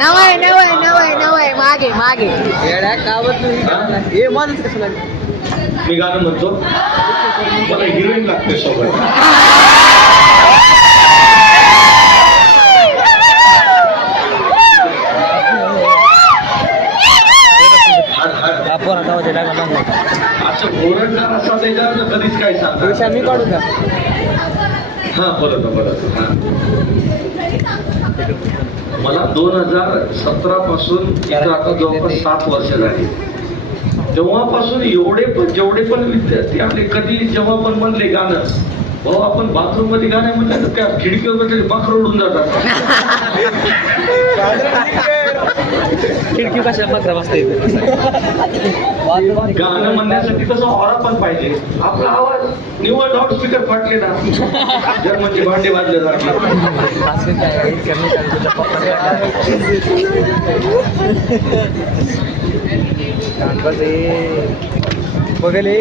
नवय नवय नवय नवय मागे मागे हे माझं कसं लागलं. मी गाणं म्हणतो, मला हिरोईन लागते सोबत. असं ओरडणार असा त्याच्यावर कधीच काय सांगता. मी काढू का? हा बरोबर हा. मला 2017 पासून इथं आता जवळपास 7 वर्ष झाली. तेव्हापासून जेवढे पण विद्यार्थी आपले कधी जेव्हा पण म्हणले गाणं, भाऊ आपण बाथरूम मध्ये गाणं म्हणलं तर त्या खिडकीवर पाखर उडून जातात. खिडकी कशा बघा बसता गाणं म्हणण्यासाठी तसं ऑरा पण पाहिजे. आपला आवाज निवड लाऊडस्पीकर फाटले ना, जर्मनचे भांडे वाजले जाते. बघले